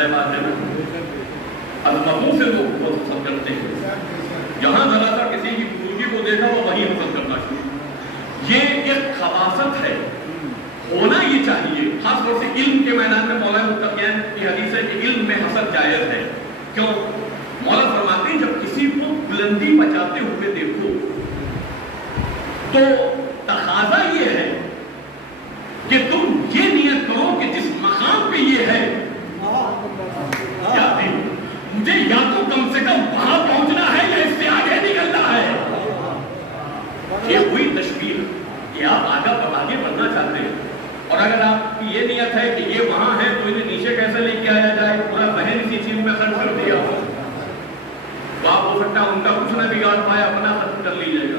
ظاہر بات ہے نا، عظمتوں سے لوگ بہت حسد کرتے ہیں، جہاں ذرا سا کسی کی بزرگی کو دیکھا وہ وہیں حسد کرنا شروع۔ یہ ایک خباثت ہے، ہونا یہ چاہیے۔ خاص طور سے علم کے میدان میں مولا متقین کی حدیث ہے کہ علم میں حسد جائز ہے۔ کیوں؟ مولا فرماتے ہیں جب کسی کو بلندی بچاتے ہوئے دیکھو تو تقاضا یہ ہے کہ تم یہ نیت کرو کہ جس مقام پہ یہ ہے مجھے یا تو کم سے کم وہاں پہنچنا ہے یا اس سے آگے نکلنا ہے۔ یہ ہوئی تشبیہ کہ آپ آگے بڑھنا چاہتے ہیں، اور اگر آپ کی یہ نیت ہے کہ یہ وہاں ہے تو انہیں نیچے کیسے لے کے آیا جائے، پورا ذہن اسی چیز میں خرچ کر دیا تو آپ ہو سکتا ہے ان کا کچھ نہ بگاڑ پائے، اپنا ختم کر لیجیے گا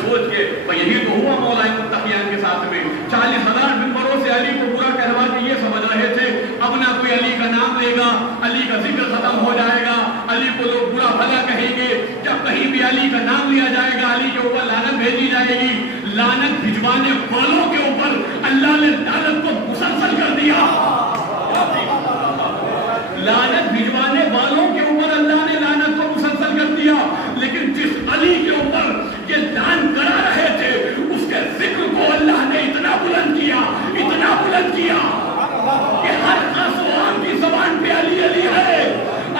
سوچ کے۔ یہی تو ہوا مولا متقیان کے ساتھ میں، 40,000 ممبروں سے علی کو برا کہلوا کے یہ سمجھ رہے تھے اب نہ کوئی علی کا نام لے گا، علی کا ذکر ختم ہو جائے گا، علی کو لوگ برا بھلا کہیں گے، جب کہیں بھی علی کا نام لیا جائے گا علی کے اوپر لعنت بھیجی جائے گی۔ لعنت بھجوانے والوں کے اوپر اللہ نے لعنت کو مسلسل کر دیا۔ لعنت بھجوانے والوں کے اوپر اللہ نے لعنت کو مسلسل کر دیا، لیکن جس علی کے اوپر یہ لعن کرا رہے تھے اس کے ذکر کو اللہ نے اتنا بلند کیا کہ ہر خاص کی زبان پہ علی علی ہے۔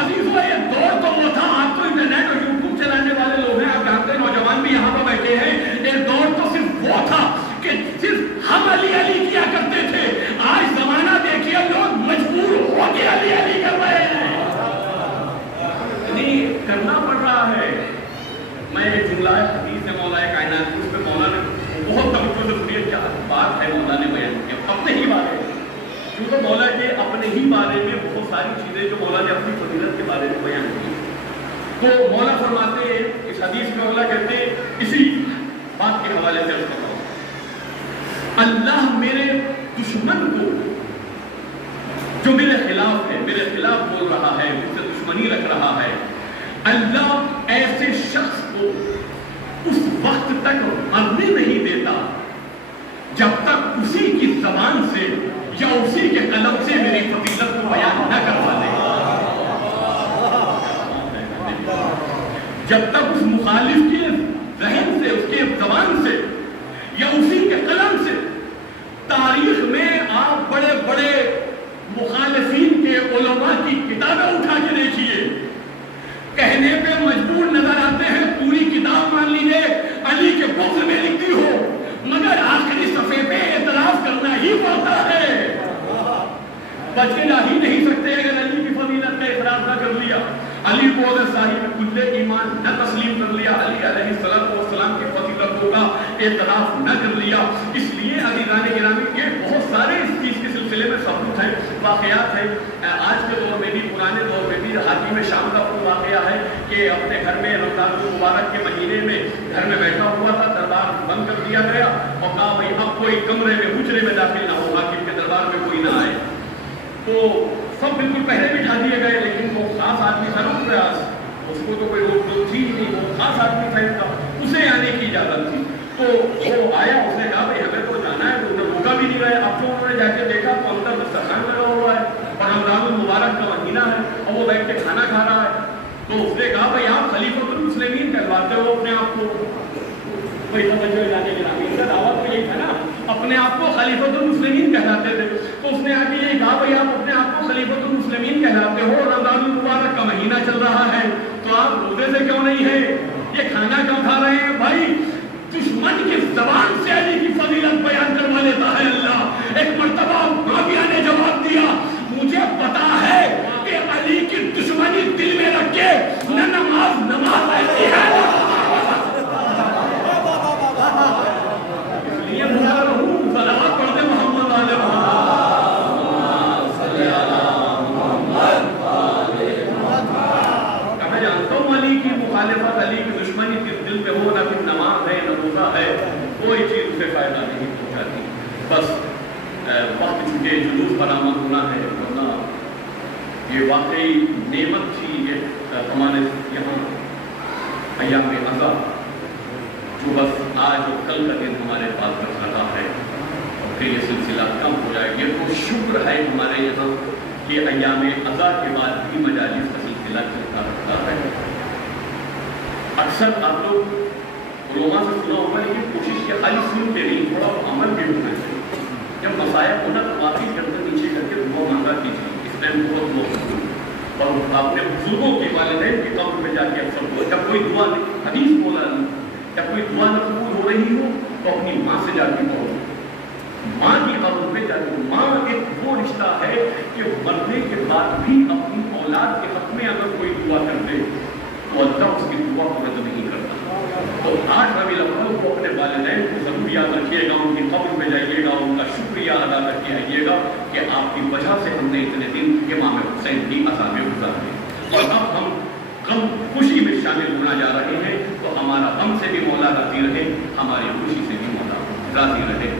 عزیزو یہ دور تو وہ تھا، آپ تو انٹرنیٹ اور یوٹیوب چلانے والے لوگ ہیں، آپ جانتے ہیں نوجوان بھی یہاں پر بیٹھے ہیں، ایک دور تو صرف وہ تھا کہ صرف ہم علی علی کیا کرتے تھے۔ آج زمانہ دیکھیے لوگ مجبور ہو کے علی علی کر رہے ہیں، نہیں کرنا پڑ رہا ہے۔ میں ایک جملہ حدیث ہے مولا کائنات، اس پہ مولا نے بہت توجہ سے سنیے، کیا بات ہے مولا نے بیان کیا اپنے ہی بارے میں، کیونکہ مولا کے اپنے ہی بارے میں بہت ساری چیزیں جو مولا نے اپنی فضیلت کے بارے میں بیان کی۔ تو مولا فرماتے ہیں اس حدیث میں، مولا کہتے ہیں اسی بات کے حوالے سے اس کو، اللہ میرے دشمن کو جو میرے خلاف ہے، میرے خلاف بول رہا ہے، مجھ سے دشمنی رکھ رہا ہے، اللہ ایسے شخص کو اس وقت تک مرنے نہیں دیتا جب تک اسی کی زبان سے یا اسی کے قلم سے میری فضیلت کو بیان نہ کروا دے۔ جب تک اس مخالف کے ذہن سے، اس کے زبان سے یا اسی کے قلم سے، تاریخ میں آپ بڑے بڑے مخالفین کے علماء کی کتابیں اٹھا کے دیکھیے، کہنے پہ مجبور نظر آتے ہیں پوری کتاب مان لیجیے علی کے بغض میں لکھتی ہو، مگر آخری صفحے پہ اعتراف کرنا ہی پڑتا ہے۔ بچ کے جا ہی نہیں سکتے اگر علی کی فضیلت کا اعتراف نہ کر لیا، علی کو اگر صاحب کل ایمان نہ تسلیم کر لیا، علی علیہ السلام کی فضیلتوں کا اعتراف نہ کر لیا۔ اس لیے عزیزان گرامی یہ بہت سارے اس چیز کے سلسلے میں ثبوت ہیں، واقعات ہیں، آج کے دور میں بھی پرانے دور میں بھی۔ حاکم شام کا وہ واقعہ ہے کہ اپنے گھر میں رمضان المبارک کے مہینے میں گھر میں بیٹھا ہوا تھا، دربار بند کر دیا گیا اور کہا بھائی اب کوئی کمرے میں حجرے میں داخل نہ ہو، حاکم کے دربار میں کوئی نہ آئے۔ تو سب بالکل پہلے بٹھا دیے گئے، لیکن وہ خاص آدمی تھا نا پریاس، اس کو تو کوئی روک ٹوک تھی ہی نہیں، وہ خاص آدمی تھا ان کا، اسے آنے کی اجازت تھی۔ تو وہ آیا، اس نے کہا بھائی ہمیں تو جانا ہے، تو انہیں روکا بھی نہیں رہے۔ اب تو انہوں نے جا کے دیکھا تو اندر دسترخوان لگا ہوا ہے اور رمضان المبارک کا مہینہ ہے اور وہ بیٹھ کے کھانا کھا رہا ہے۔ تو اس نے کہا بھائی آپ خلیفۃ المسلمین کہلواتے ہو اپنے آپ کو؟ وہی توجہ جانے کے نام، ان کا دعویٰ تو یہی تھا نا، اپنے آپ کو خلیفۃ المسلمین کہلاتے تھے۔ تو اس نے آگے یہی کہا بھائی آپ اپنے آپ کو خلیفۃ المسلمین کہلاتے ہو، رمضان المبارک کا مہینہ چل رہا ہے، تو آپ روزے سے کیوں نہیں ہیں، یہ کھانا کیوں کھا رہے ہیں؟ بھائی دشمن کی زبان سے علی کی فضیلت بیان کروا لیتا ہے اللہ۔ ایک مرتبہ معاویہ نے جواب دیا مجھے پتا ہے کہ علی کی دشمنی دل میں رکھ کے نہ نماز ایسی ہے، اس لیے بلا رہوں صلوات پڑھتے محمد علیہ کہا جانتا ہوں علی کی مخالفت، علی کی دشمنی کس دل پہ ہو، نہ پھر نماز ہے نہ روزہ ہے، کوئی چیز اسے فائدہ نہیں پہنچاتی۔ بس وقت چونکہ جلوس برآمد ہونا ہے، ورنہ یہ واقعی نعمت تھی یہ ہمارے یہاں ایام عزا، جو بس آج اور کل کا دن ہمارے پاس بچ رہا ہے اور پھر یہ سلسلہ کم ہو جائے۔ یہ تو شکر ہے ہمارے یہاں کہ ایام عزا کے بعد بھی مجالس کا سلسلہ چلتا رہتا ہے. اکثر آپ لوگ علماء سے سنا ہوگا لیکن کوشش کیا خالی سن کے نہیں تھوڑا عمل بھی ہونا چاہیے. جب مسائل ہونا تو واقعی گردن نیچے کر کے دعا مانگا کیجیے. اس ٹائم بہت موقع اور اپنے بزرگوں کے والدین کی قبر میں جا کے اکثر ہو جب کوئی دعا حدیث بولا جب کوئی دعا نہ قبول ہو رہی ہو تو اپنی ماں سے جا کے کہو. ماں کی قبر پہ جا کے ماں ایک وہ رشتہ ہے کہ مرنے کے بعد بھی اپنی اولاد کے حق میں اگر کوئی دعا کر دے تو اللہ اس کی دعا کو رد نہیں کرتا. تو 8 ربیع الاول کو اپنے والدین کو ضرور یاد رکھیے گا, ان کی قبر میں جائیے گا, ان کا شکریہ ادا کر کے آئیے گا کہ آپ کی وجہ سے ہم نے اتنے دن امام حسین کی عزا میں گزارے. اور اب ہم غم خوشی میں شامل ہونا جا رہے ہیں تو ہمارا غم سے بھی مولا راضی رہے, ہماری خوشی سے بھی مولا راضی رہے.